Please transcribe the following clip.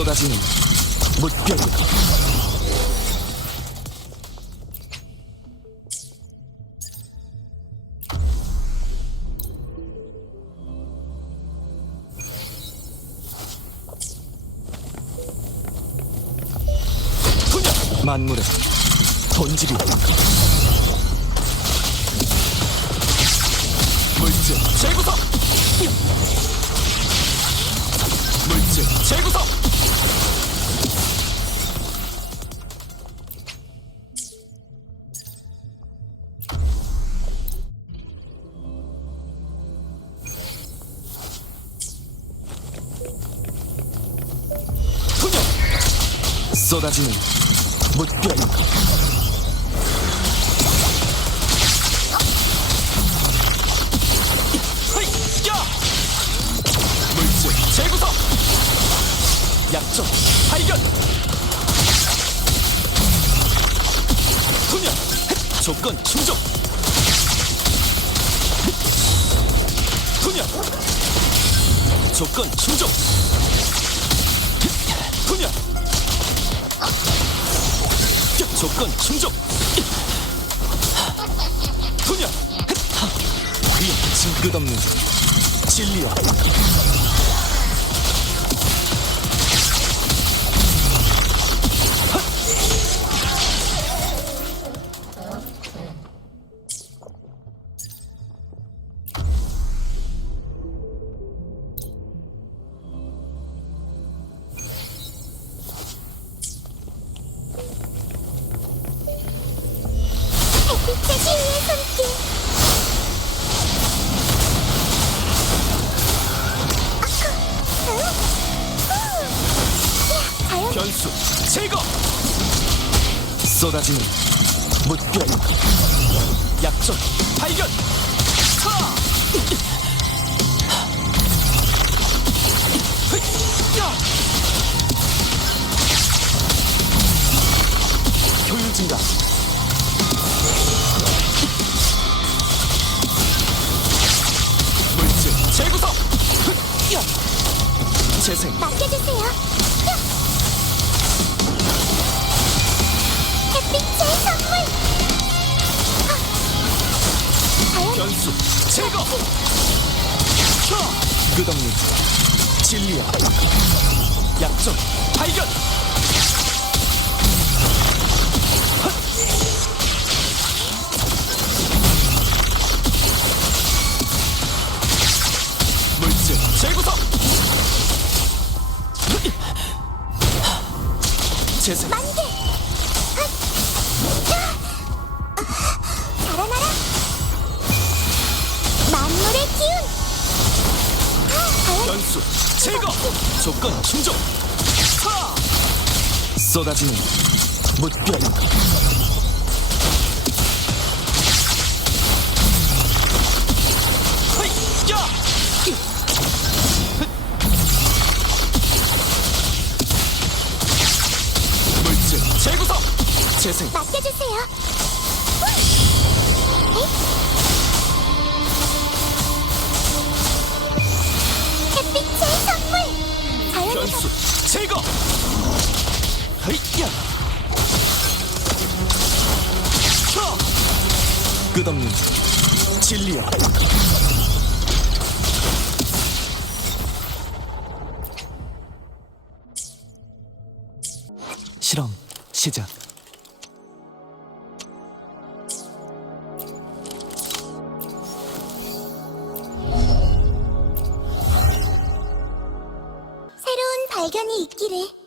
쏟아지는 물결이다. 분야 만물의 본질이 물질 쏟아지는 물결. 야! 물질 재구성! 약점 발견! 분열 조건 충족! 분열 조건 충족! 분열 조건 충족. 분열. 위험 끝없는 진리야 변수 제거 쏟아지는 물결 약점 발견 차! 야! 효율 증가 물질 재구성 야! 재생 맡겨주세요 수 제거 켜! 끝없는 진리야 약점 발견 헛! 물질 재구성 재생 하! 변수 제거! 조건 충족! 차! 쏟아지는! 물질 재구성! 재생! 맡겨주세요. 햇빛 끝없는 진리야. 실험 시작. 새로운 발견이 있기를